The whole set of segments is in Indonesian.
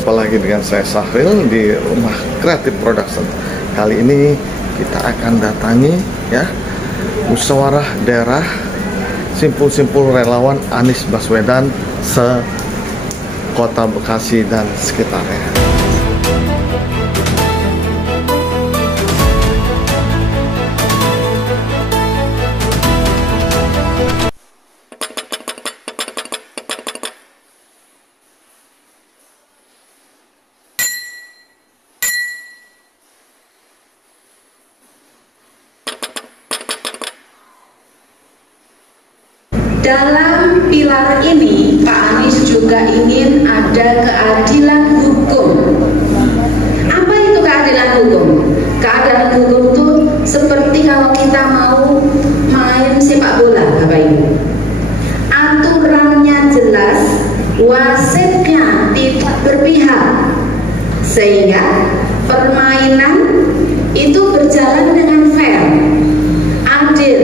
Jumpa lagi dengan saya Sahril di Rumah Kreatif Production. Kali ini kita akan datangi musyawarah daerah simpul-simpul relawan Anies Baswedan se-Kota Bekasi dan sekitarnya. Dalam pilar ini, Pak Anies juga ingin ada keadilan hukum. Apa itu keadilan hukum? Keadilan hukum itu seperti kalau kita mau main sepak bola, Bapak Ibu. Aturannya jelas, wasitnya tidak berpihak, sehingga permainan itu berjalan dengan fair, adil,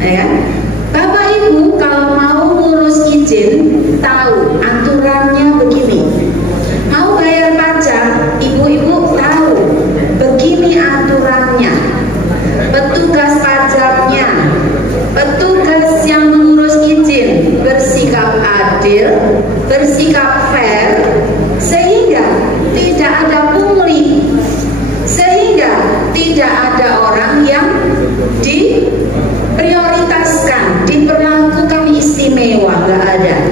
ya. Bapak Ibu kalau mau ngurus izin tahu aturannya begini. Mau bayar pajak, ibu-ibu tahu begini aturannya. Petugas pajaknya, petugas yang mengurus izin bersikap adil, bersikap fair, sehingga tidak ada pungli, sehingga tidak ada orang yang diprioritaskan, diperlakukan istimewa, nggak ada.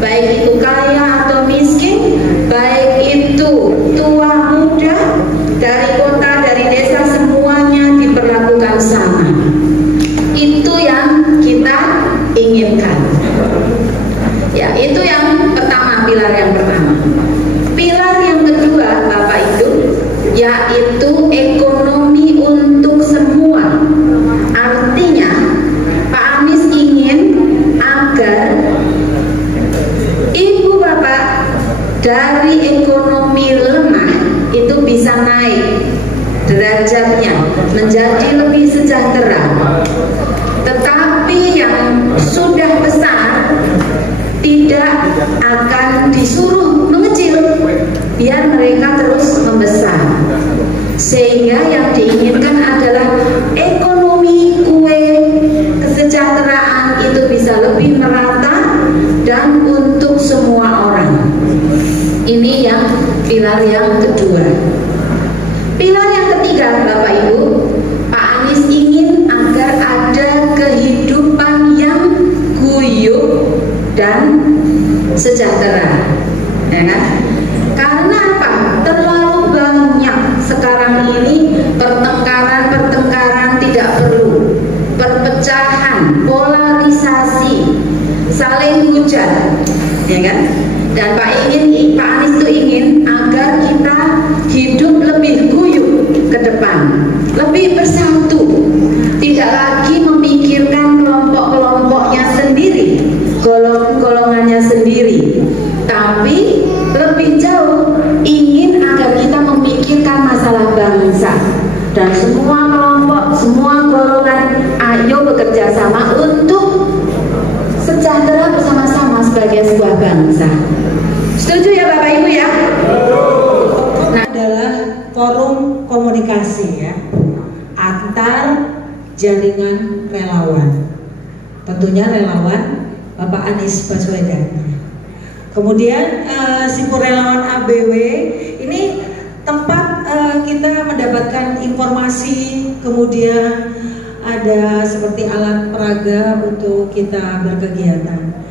Baik itu kaya atau miskin, baik itu tua muda, dari kota, dari desa, semuanya diperlakukan sama. Itu yang kita inginkan. Ya, itu yang pertama, pilar yang pertama. Pilar yang kedua, Bapak Ibu, yaitu ekonomi untuk semua. Artinya Pak Anies ingin agar ibu bapak dari ekonomi lemah itu bisa naik derajatnya menjadi lebih sejahtera. Tetapi yang sudah besar tidak akan disuruh mengecil, biar mereka terus membesar. Sehingga yang diinginkan adalah ekonomi kue kesejahteraan itu bisa lebih merata dan untuk semua orang. Ini yang pilar yang kedua. Pilar yang ketiga, Bapak Ibu, Pak Anies ingin agar ada kehidupan yang guyup dan sejahtera, ya kan? Karena apa? Terlalu banyak sekarang ini pertengkaran tidak perlu, perpecahan, polarisasi, saling hujat, ya kan? Dan Pak Anies itu ingin agar kita hidup lebih guyup ke depan, lebih bersatu, tidak lagi memikirkan kelompok-kelompoknya sendiri, golongannya sendiri, tapi lebih jauh ingin agar kita memikirkan masalah bangsa dan semua kelompok, semua golongan, ayo bekerja sama untuk sejahtera bersama-sama sebagai sebuah bangsa. Setuju ya Bapak Ibu ya? Nah, adalah forum komunikasi ya antar jaringan relawan. Tentunya relawan Bapak Anies Baswedan. Kemudian simpul relawan ABW ini tempat kita mendapatkan informasi, kemudian ada seperti alat peraga untuk kita berkegiatan.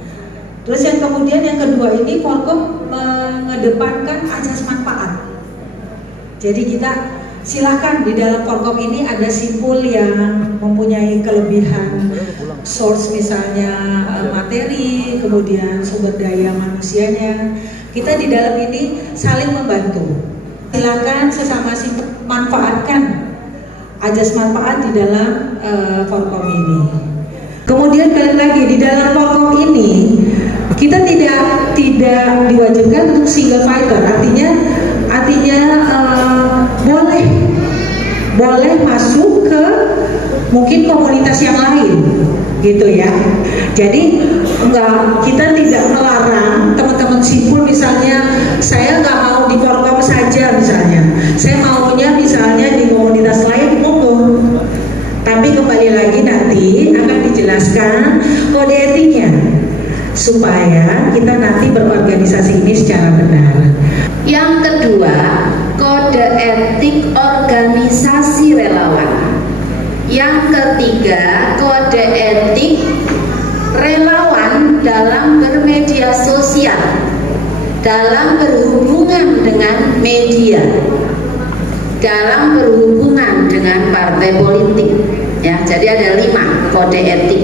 Terus yang kemudian yang kedua ini Forkom mengedepankan azas manfaat. Jadi kita silakan di dalam Forkom ini ada simpul yang mempunyai kelebihan source, misalnya materi, kemudian sumber daya manusianya. Kita di dalam ini saling membantu. Silakan sesama simpul manfaatkan azas manfaat di dalam Forkom ini. Kemudian balik lagi di dalam Forkom ini kita tidak diwajibkan untuk single fighter. Artinya boleh masuk ke mungkin komunitas yang lain gitu ya. Jadi kita tidak melarang teman-teman simpul, misalnya saya nggak mau supaya kita nanti berorganisasi ini secara benar. Yang kedua, kode etik organisasi relawan. Yang ketiga, kode etik relawan dalam bermedia sosial, dalam berhubungan dengan media, dalam berhubungan dengan partai politik. Ya, jadi ada 5 kode etik.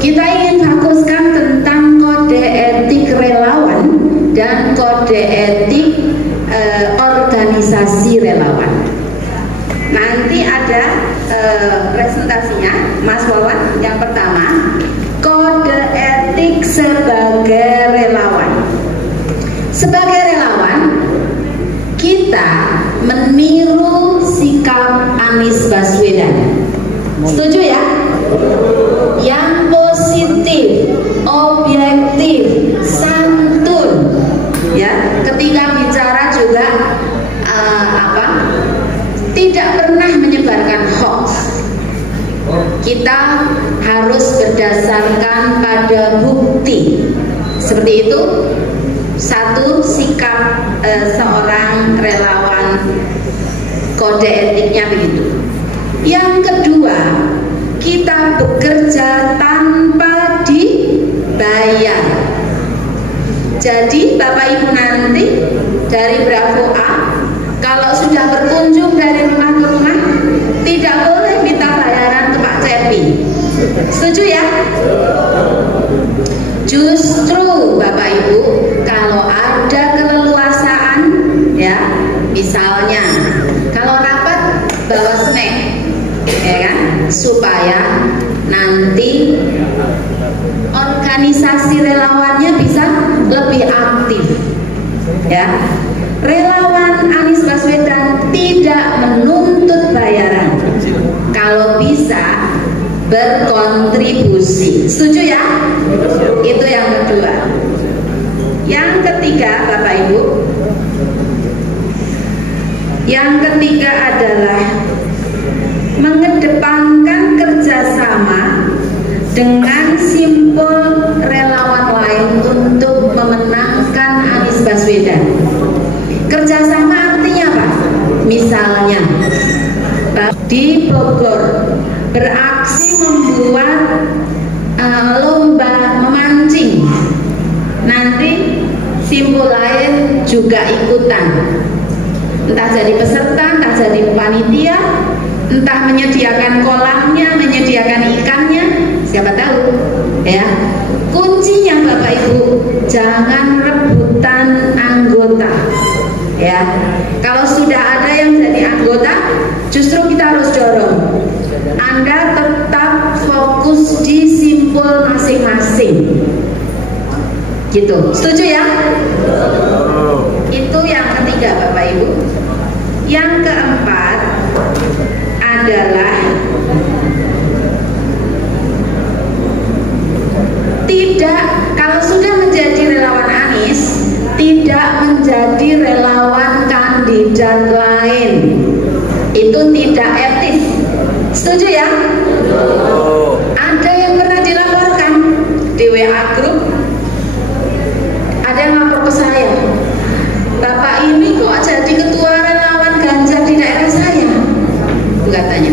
Kita ingin fokuskan tentang kode etik relawan dan kode etik organisasi relawan. Nanti ada presentasinya, Mas Wawan. Yang pertama, kode etik sebagai relawan. Sebagai relawan, kita meniru sikap Anies Baswedan. Setuju ya? Yang positif, objektif, santun. Ya, ketika bicara juga tidak pernah menyebarkan hoax. Kita harus berdasarkan pada bukti. Seperti itu. Satu, sikap seorang relawan, kode etiknya begitu. Yang kedua, kita bekerja tanpa dibayar. Jadi Bapak Ibu nanti dari Bravo A, kalau sudah berkunjung dari rumah ke rumah, tidak boleh minta bayaran ke Pak Cepi. Setuju ya? Justru Bapak Ibu, kalau ada keleluasaan, ya, misalnya kalau rapat bawa snack, ya kan, supaya nanti organisasi relawannya bisa lebih aktif. Ya, relawan Anies Baswedan tidak menuntut bayaran, kalau bisa berkontribusi. Setuju ya? Itu yang kedua. Yang ketiga, Bapak Ibu, yang ketiga adalah mengedepankan kerjasama dengan simpul relawan lain untuk memenangkan Anies Baswedan. Kerjasama artinya apa? Misalnya di Bogor beraksi membuat lomba memancing, nanti simpul lain juga ikutan, entah jadi peserta, entah jadi panitia, entah menyediakan kolamnya, menyediakan ikannya, siapa tahu. Ya, kuncinya Bapak Ibu, jangan rebutan anggota. Ya, kalau sudah ada yang jadi anggota, justru kita harus dorong Anda tetap fokus di simpul masing-masing. Gitu, setuju ya? Itu yang ketiga Bapak Ibu. Yang keempat adalah tidak, kalau sudah menjadi relawan Anies, tidak menjadi relawan kandidat lain. Itu tidak etis. Setuju ya? Ada yang pernah dilaporkan di WA grup, ada yang lapor ke saya, Bapak ini kok jadi ketua relawan Ganjar di daerah saya, itu katanya.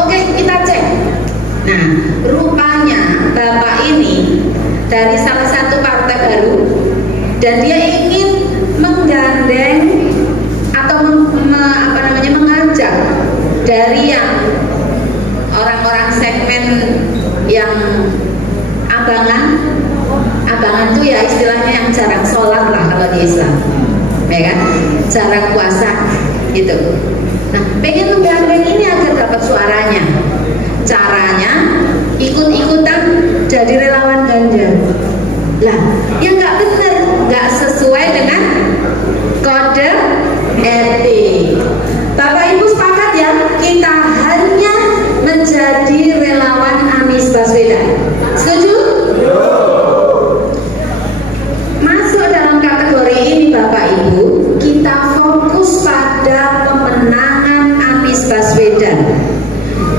Oke, kita cek. Nah, rupanya Bapak ini dari salah satu partai baru, dan dia ingin menggandeng atau mengajak dari yang orang-orang segmen yang abangan tuh ya istilahnya yang jarang sholat lah kalau di Islam, ya kan, jarang puasa gitu. Nah, pengen menggandeng ini agar dapat suaranya. Caranya ikut-ikutan jadi relawan Ganjar. Lah, ya nggak benar, nggak sesuai dengan kode etik. Bapak Ibu sepakat ya, kita hanya menjadi relawan Anies Baswedan. Setuju? Masuk dalam kategori ini Bapak Ibu, kita fokus pada pemenangan Anies Baswedan.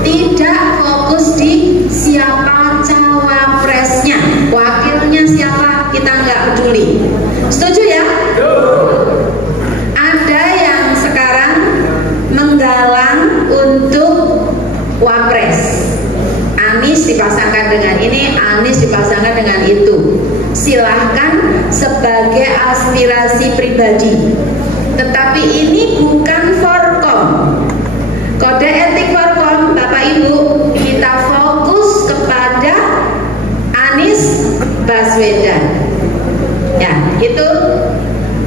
Tidak fokus di siapa cawapresnya. silahkan sebagai aspirasi pribadi. Tetapi ini bukan Forkom. Kode etik Forkom, Bapak Ibu, kita fokus kepada Anies Baswedan. Ya, itu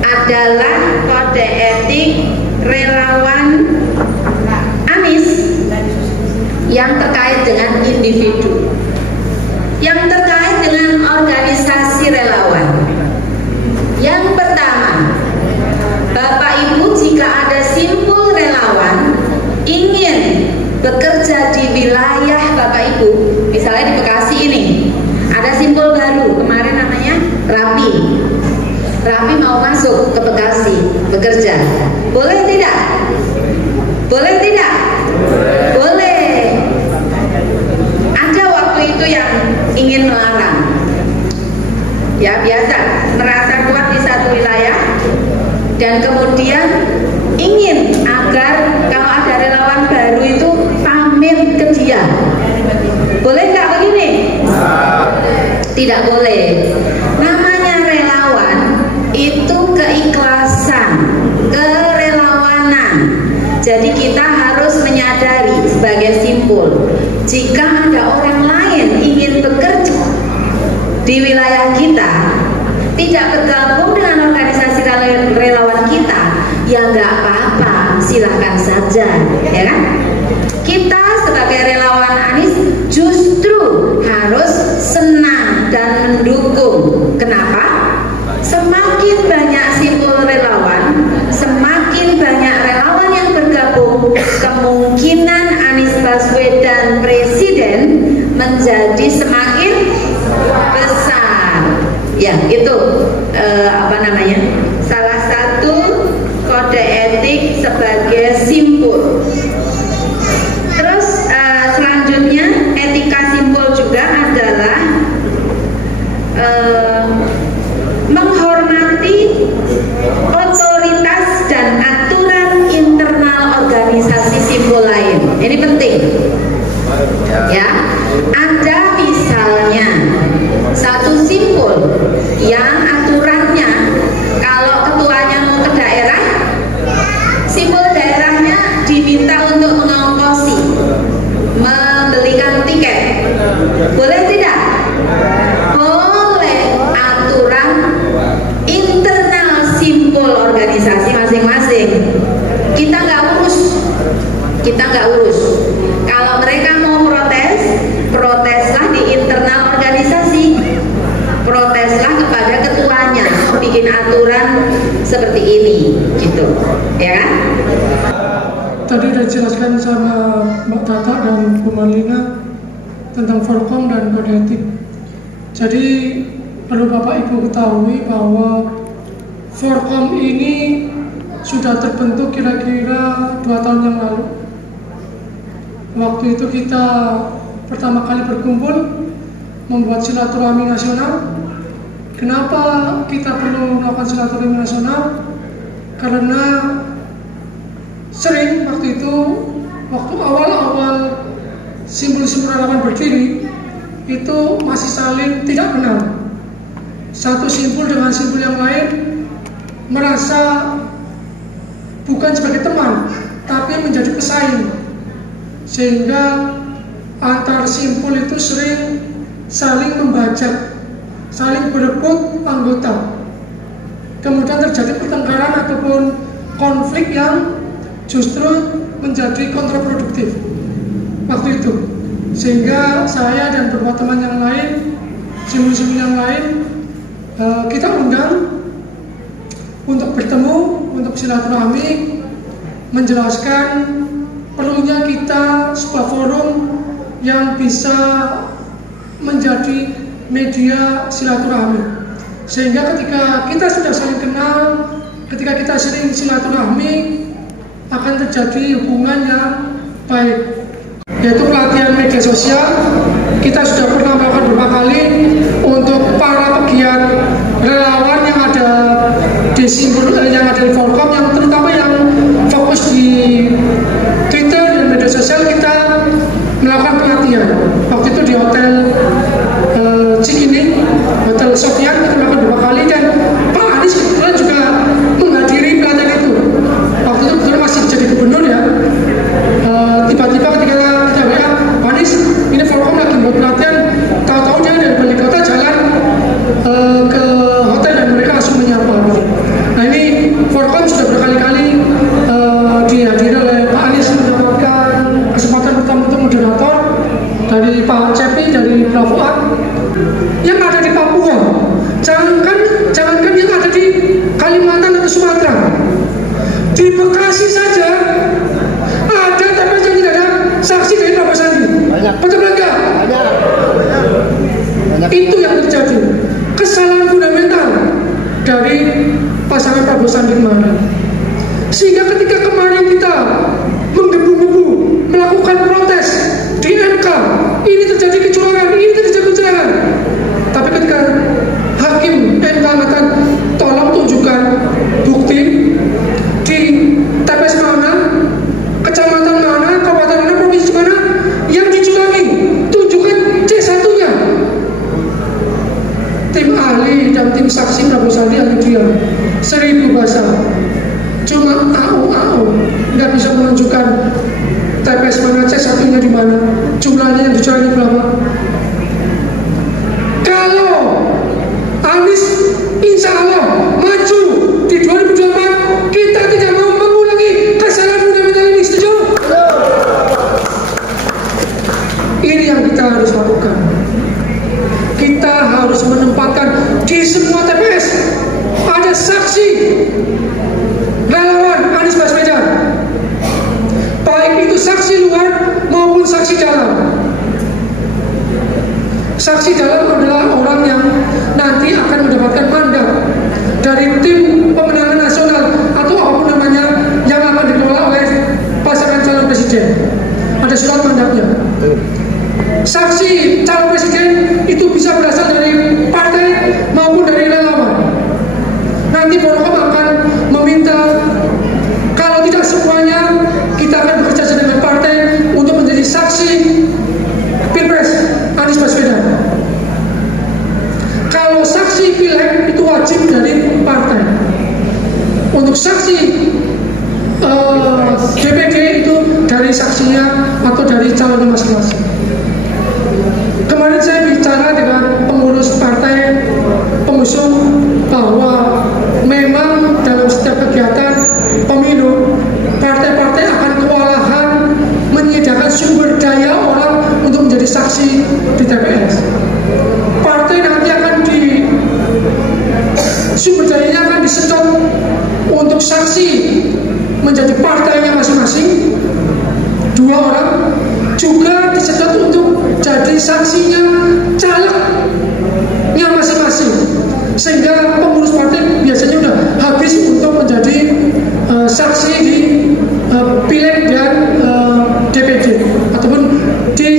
adalah kode etik relawan Anies yang terkait dengan individu, yang terkait dengan organisasi relawan. Yang pertama, Bapak Ibu, jika ada simpul relawan ingin bekerja di wilayah Bapak Ibu, misalnya di Bekasi ini ada simpul baru kemarin namanya Rapi mau masuk ke Bekasi bekerja, boleh tidak? Boleh tidak? Boleh. Ada waktu itu yang ingin melarang, ya biasa merasa kuat di satu wilayah dan kemudian ingin agar kalau ada relawan baru itu pamit ke dia. Boleh nggak begini? Tidak boleh. Namanya relawan itu keikhlasan, kerelawanan. Jadi kita harus menyadari sebagai simpul, jika ada orang lain ingin bekerja di wilayah kita, tidak bergabung dengan organisasi relawan kita, ya nggak apa-apa, silahkan saja, ya kan? Kita sebagai relawan Anies justru harus senang dan mendukung. Kenapa? Semakin banyak simpul relawan, semakin banyak relawan yang bergabung, kemungkinan Anies Baswedan presiden menjadi semakin besar. Ya, itu salah satu kode etik sebagai simpul. Terus selanjutnya etika simpul juga adalah menghormati otoritas dan aturan internal organisasi simpul lain. Ini penting. Ya, ada misalnya satu simpul yang aturannya kalau ketuanya mau ke daerah, simpul daerahnya diminta untuk mengongkosi, membelikan tiket. Boleh tidak? Boleh. Aturan internal simpul organisasi masing-masing. Kita nggak urus. Kalau mereka mau protes, proteslah di internal organisasi. Proteslah kepada ketuanya, bikin aturan seperti ini, gitu, ya kan? Tadi sudah dijelaskan sama Mbak Tata dan Bu Marlina tentang Forkom dan kode etik. Jadi perlu Bapak Ibu ketahui bahwa Forkom ini sudah terbentuk kira-kira 2 tahun yang lalu. Waktu itu kita pertama kali berkumpul membuat silaturahmi nasional. Kenapa kita perlu melakukan silaturahmi nasional? Karena sering waktu itu, waktu awal-awal simpul-simpul relawan berdiri, itu masih saling tidak kenal. Satu simpul dengan simpul yang lain merasa bukan sebagai teman, tapi menjadi pesaing. Sehingga antar simpul itu sering saling membajak, saling berebut anggota. Kemudian terjadi pertengkaran ataupun konflik yang justru menjadi kontraproduktif waktu itu. Sehingga saya dan beberapa teman yang lain, simpul-simpul yang lain, kita undang untuk bertemu, untuk silaturahmi, menjelaskan perlunya kita sebuah forum yang bisa menjadi media silaturahmi. Sehingga ketika kita sudah saling kenal, ketika kita sering silaturahmi, akan terjadi hubungan yang baik, yaitu pelatihan media sosial. Kita sudah pernah melakukan beberapa kali untuk para pegiat relawan yang ada di simpul, yang ada di Forkom, yang terutama yang fokus di Twitter dan media sosial. Kita melakukan pelatihan waktu itu di hotel Cikini, Hotel Sofian. terjadi kecurangan, ini terjadi kecurangan. Tapi ketika hakim MK mengatakan tolong tunjukkan bukti di TPS mana, kecamatan mana, kabupaten mana, provinsi mana yang dicurangi, tunjukkan C1-nya. Tim ahli dan tim saksi Prabowo Sandi hanya diam 1000 bahasa, cuma AU nggak bisa menunjukkan TPS mana, C1-nya di mana, jumlahnya yang dicurangi berapa. Kalau Anies insya Allah maju di 2024, kita tidak mau mengulangi kesalahan fundamental ini, setuju? Ini yang kita harus lakukan. Kita harus menempatkan di semua TPS ada saksi relawan Anies Baswedan, baik itu saksi luar maupun saksi dalam. Saksi dalam adalah orang yang nanti akan mendapatkan mandat dari tim pemenangan nasional atau apapun namanya yang akan dikelola oleh pasangan calon presiden. Ada surat mandatnya. Saksi calon presiden itu bisa berasal dari partai maupun dari relawan. Nanti Forkom akan meminta, kalau tidak semuanya, kita akan bekerja dengan partai untuk menjadi saksi Pilpres Anies Baswedan. Kalau saksi pileg itu wajib dari partai. Untuk saksi DPD itu dari saksinya atau dari calonnya masing-masing. Kemarin saya bicara dengan pengurus partai pengusung bahwa memang dalam setiap kegiatan pemilu, partai-partai akan kewalahan menyediakan sumber daya orang untuk menjadi saksi di TPS. Partai nanti akan sumber dayanya akan disedot untuk saksi menjadi partainya masing-masing 2 orang, juga disedot untuk jadi saksinya calegnya masing-masing, sehingga pengurus partai biasanya sudah habis untuk menjadi saksi di pileg dan DPD ataupun di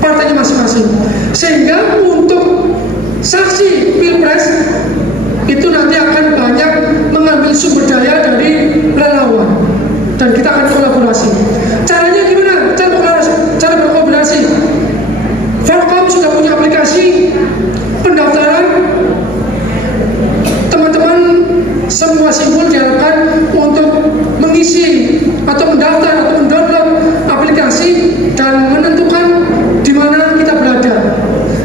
partainya masing-masing, sehingga untuk saksi Pilpres itu nanti akan banyak mengambil sumber daya dari relawan dan kita akan kolaborasi. Caranya gimana? Cara berkolaborasi. Forkom sudah punya aplikasi pendaftaran. Teman-teman semua simpul diharapkan untuk mengisi atau mendaftar atau mendownload aplikasi dan menentukan di mana kita berada.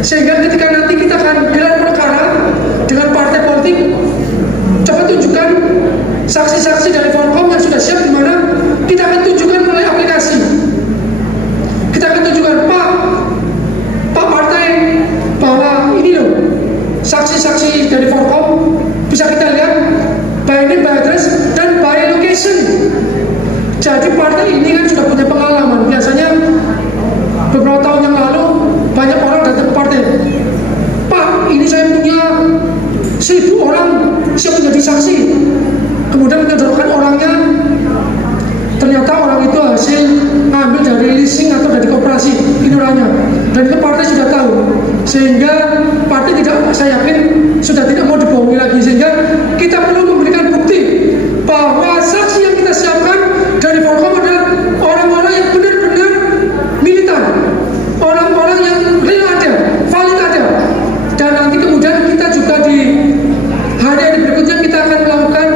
Sehingga ketika nanti kita akan gelar perkara dengan partai politik, coba tunjukkan saksi-saksi dari Forkom yang sudah siap di mana, kita akan tunjukkan melalui aplikasi. Kita akan tunjukkan Pak partai bahwa ini loh saksi-saksi dari Forkom, bisa kita lihat by name, by address, dan by location. Jadi partai ini kan sudah punya pengalaman. Biasanya beberapa tahun yang lalu banyak orang datang ke partai, Pak ini saya punya 1000 orang siap menjadi saksi. Kemudian menyodorkan orangnya, ternyata orang itu hasil ngambil dari leasing atau dari koperasi, ini orangnya. Dan itu partai sudah tahu, sehingga partai tidak, saya yakin sudah tidak mau dibohongi lagi. Sehingga kita perlu memberikan bukti bahwa saksi yang kita siapkan dari Forkom adalah orang-orang yang benar-benar militan, orang-orang yang real ada, valid ada. Dan nanti kemudian kita juga di hari berikutnya kita akan melakukan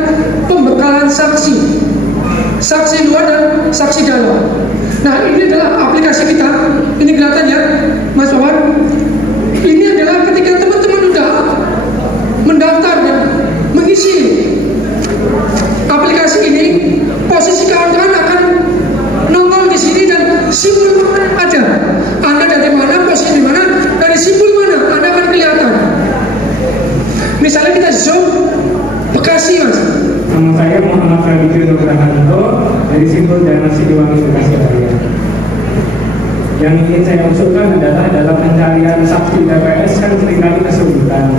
pembekalan saksi luar dan saksi dalam. Nah, ini adalah aplikasi kita. Ini kelihatan ya, Mas Wawan. Ini adalah ketika teman-teman sudah mendaftar dan mengisi aplikasi ini, posisi kawan-kawan akan nongol di sini dan simbol ada. Anda dari mana, posisi di mana, dari simbol mana, Anda akan kelihatan. Misalnya kita zoom Bekasi, Mas. Nama saya Muhammad Radityo Nugrahanto dari Simpul Dana Sidoarjo Bekasi Raya. Yang ingin saya usulkan adalah dalam pencarian saksi TPS kan seringkali kesulitan.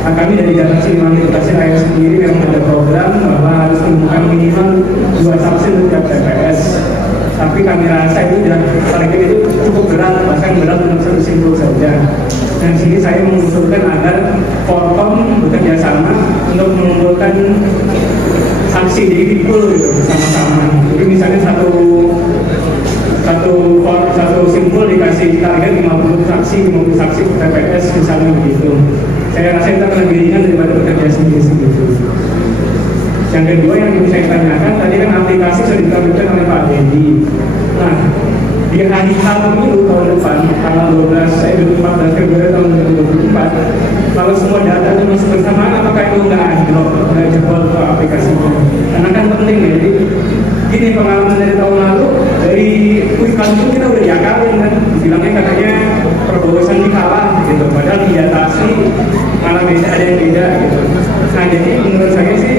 Nah, kami dari Dana Sidoarjo Bekasi Raya sendiri memang ada program bahwa harus menemukan minimal 2 saksi untuk tiap TPS. Tapi kami rasa itu dan target itu cukup berat, bahkan berat untuk satu simpul saja. Dan sini saya mengusulkan agar Forkom bekerja sama untuk mengumpulkan saksi, jadi dipul gitu bersama-sama. Jadi misalnya satu simpul dikasih target 50 saksi TPS misalnya begitu. Saya rasa itu akan lebih ringan daripada bekerja sendiri-sendiri. Yang kedua yang ingin saya tanyakan, tadi kan aplikasi sudah ditampilkan oleh Pak Dedi. Nah, di hari pemilu tahun depan, tanggal 14 Februari tahun 2024, kalau semua data itu masih bersamaan, apakah itu nggak anjlok, nggak jebol ke aplikasinya? Karena kan penting ya, jadi gini pengalaman dari tahun lalu, dari quick count itu kita udah diakalin kan, bilangnya katanya Prabowo Sandi kalah gitu, padahal di data asli malah beda, ada yang beda gitu. Nah jadi menurut saya sih,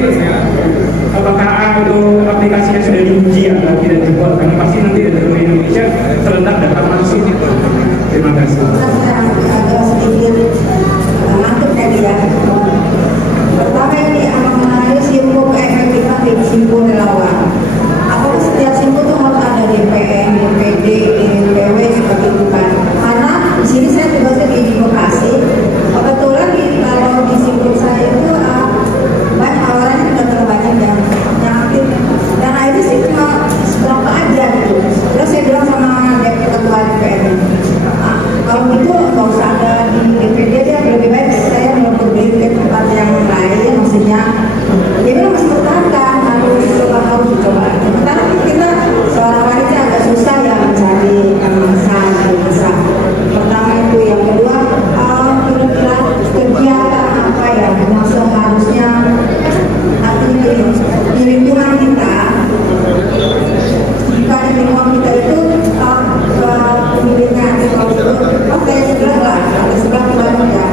apakah itu aplikasinya sudah diuji atau tidak jebol, karena pasti nanti di Indonesia serentak data masuk. Terima kasih. Agak sedikit ngantuk tadi ya. Pertama ini akan mengenai simpul keefektifan di simpul relawan. Apakah setiap simpul itu harus ada DPM, DPD, DPW seperti itu kan? Karena di sini saya tugasnya di Bekasi. Kebetulan kalau di simpul saya itu banyak awalnya tidak terlalu banyak yang aktif. Dan akhirnya sih cuma seberapa aja gitu. Terus saya bilang sama ketua DPM, kalau gitu nggak usah ada di DPD aja, lebih baik saya mengambil ke tempat yang lain, maksudnya dia bilang masih pertahankan, harus dicoba. Sementara kita seorang wanita agak susah ya mencari masa. Pertama itu, yang kedua kira-kira kegiatan apa ya yang seharusnya artinya di lingkungan kita, jika di lingkungan kita itu pemilihnya oke sebelah kebalik ya,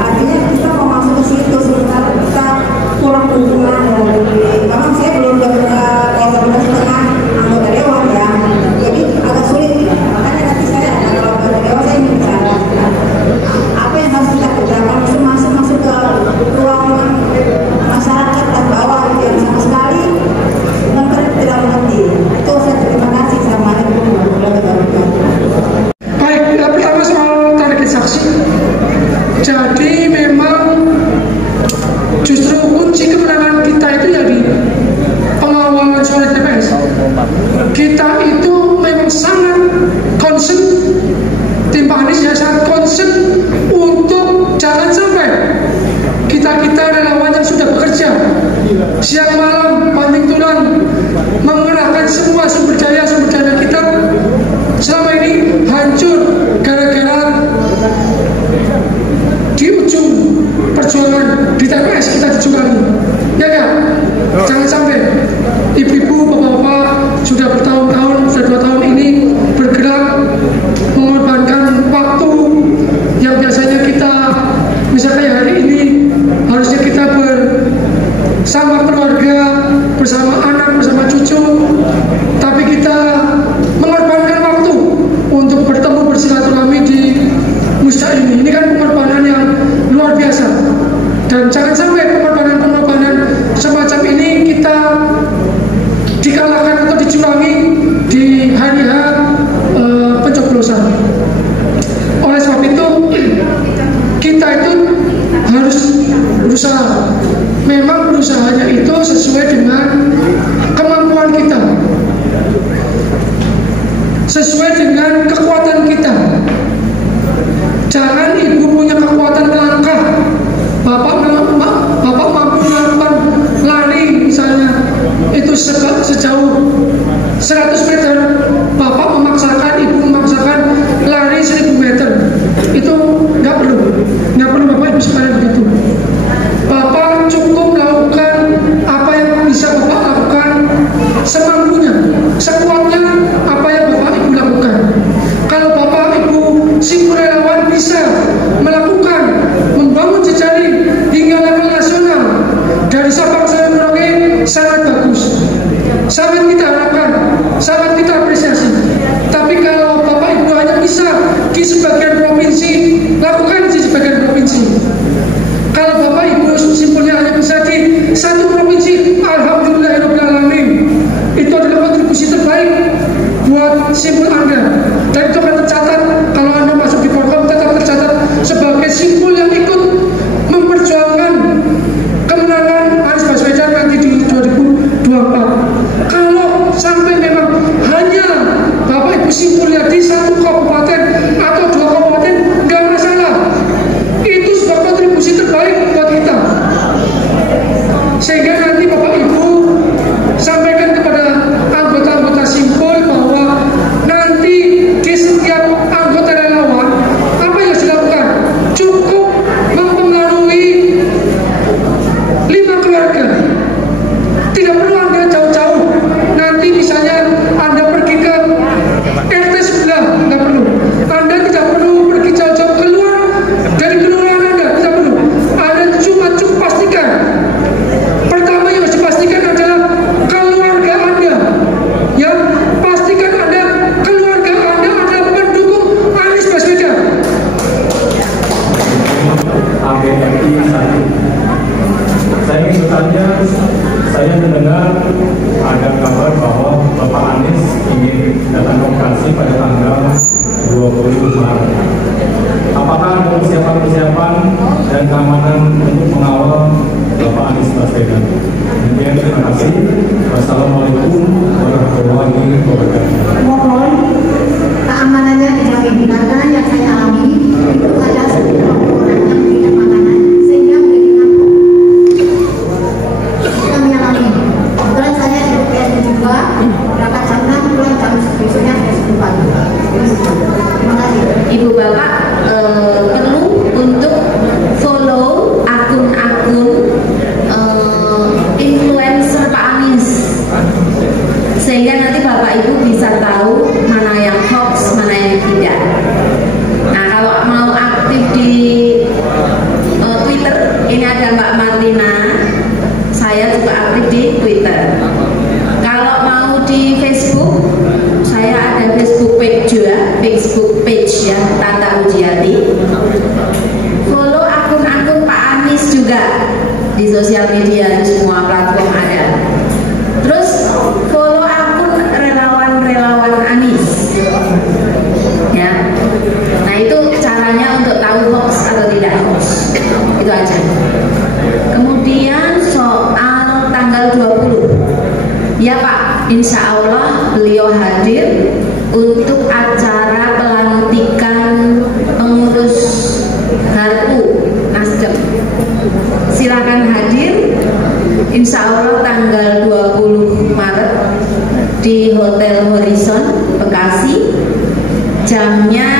artinya kita mau masuk ke situ sementara kita kurang dukungan dari, memang saya belum berkoordinasi dengan anggota dewan ya, jadi agak sulit. Makanya nanti saya kalau anggota dewan saya ingin bicara apa yang harus kita kerjakan, masuk ke ruang masyarakat dan bawah yang sama sekali mereka tidak mengerti. Itu saya terima kasih sama Baik, pertama soal target saksi. Jadi memang justru kunci kemenangan kita itu ya di pengawalan suara TPS. Kita itu memang sangat concern, tim Pak Anies ya sangat concern untuk jangan sampai kita relawan yang sudah bekerja siang malam banting tulang mengerahkan semua sumber daya kita selama ini hancur gara-gara di ujung perjuangan di TPS kita dicurangi. Ya, jangan sampai ibu-ibu, bapak-bapak sudah bertahun-tahun, sudah 2 tahun ini bergerak mengorbankan waktu yang biasanya kita misalnya hari ini harusnya kita bersama keluarga, bersama anak, bersama cucu, tapi kita mengorbankan waktu untuk bertemu bersilaturahmi di Musda ini. Ini kan pengorbanan yang luar biasa, dan jangan sampai pengorbanan semacam ini kita dikalahkan atau dicurangi di hari-H pencoblosan. Oleh sebab itu kita itu harus berusaha. Memang berusahanya itu sesuai dengan kemampuan kita, sesuai dengan kekuatan kita. Jangan ibu punya kekuatan melangkah, bapak mampu melakukan lari misalnya itu sejauh 100 meter, bapak memaksakan, ibu memaksakan lari 1000 meter. Itu nggak perlu bapak ibu sekalian begitu. Bapak cukup melakukan apa yang bisa bapak lakukan semampunya, sekuatnya apa yang bapak ibu lakukan. Kalau bapak ibu si relawan bisa melakukan membangun jejaring hingga level nasional dari Sabang sampai Merauke, sangat bagus, sangat kabar bahwa Bapak Anies ingin datang ke operasi pada tanggal 20 Maret. Apakah ada persiapan-persiapan dan keamanan untuk mengawal Bapak Anies Baswedan? Demikian, terima kasih. Wassalamualaikum warahmatullahi wabarakatuh. Mohon keamanannya dijamin, karena yang saya alami itu ada sebuah orang yang tidak makanan sehingga menjadi ngantuk. Kami alami. Kebetulan saya di DPRD juga, berangkat jam 6, pulang jam besoknya jam 10 pagi. Terima kasih. Ibu Bapak perlu untuk follow akun-akun influencer Pak Anies, sehingga nanti Bapak Ibu bisa tahu mana yang hoax, mana yang tidak. Nah, kalau mau aktif di Twitter, ini ada Mbak Martina, saya juga aktif di Twitter. Kalau mau di Facebook, saya ada Facebook page ya, Tata Ujiati. Follow akun-akun Pak Anies juga di sosial media, di semua platform ada. Terus follow akun relawan-relawan Anies ya. Nah, itu caranya untuk tahu hoax atau tidak hoax. Itu aja. Kemudian soal tanggal 20, ya Pak, insya Allah beliau hadir untuk acara pelantikan pengurus Garpu Nasdem. Silakan hadir, insya Allah tanggal 20 Maret di Hotel Horizon Bekasi, jamnya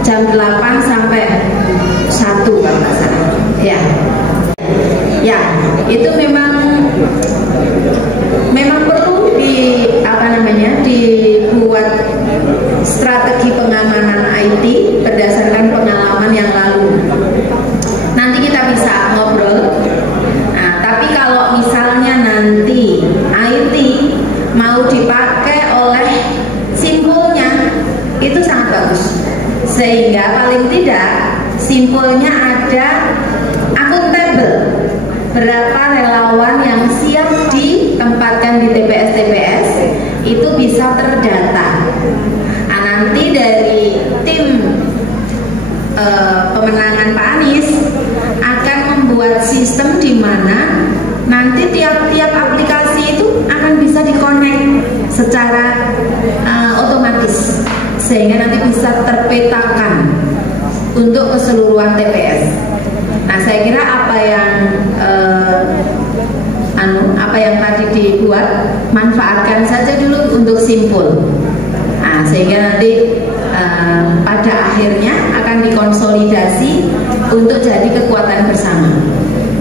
jam 8 sampai 1 kalau nggak salah. Ya, itu memang perlu dibuat strategi pengamanan IT berdasarkan pengalaman yang lalu. Nanti kita bisa ngobrol. Nah, tapi kalau misalnya nanti IT mau dipakai oleh simpulnya, itu sangat bagus. Sehingga paling tidak simpulnya ada akuntabel. Berapa relawan yang siap ditempatkan di TPS-TPS itu bisa terdata. Nah, nanti dari tim pemenangan Pak Anies akan membuat sistem di mana nanti tiap-tiap aplikasi itu akan bisa dikonek secara otomatis, sehingga nanti bisa terpetakan untuk keseluruhan TPS. Nah, saya kira apa yang tadi dibuat, manfaatkan saja dulu untuk simpul. Nah, sehingga nanti pada akhirnya akan dikonsolidasi untuk jadi kekuatan bersama.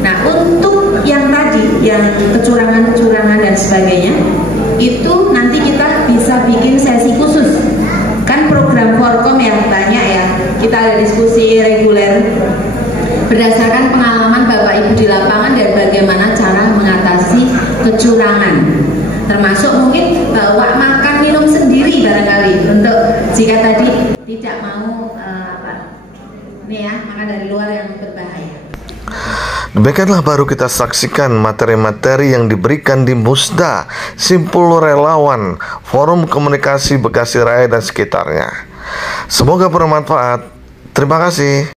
Nah, untuk yang tadi, yang kecurangan-kecurangan dan sebagainya, itu nanti kita bisa bikin sesi khusus. Kan program Forkom ya, banyak ya, kita ada diskusi reguler berdasarkan pengalaman Bapak Ibu di lapangan dan bagaimana cara mengatasi kecurangan, termasuk mungkin bawa makan minum sendiri barangkali, untuk jika tadi tidak mau makan dari luar yang berbahaya. Demikianlah baru kita saksikan materi-materi yang diberikan di Musda, Simpul Relawan, Forum Komunikasi Bekasi Raya dan sekitarnya. Semoga bermanfaat. Terima kasih.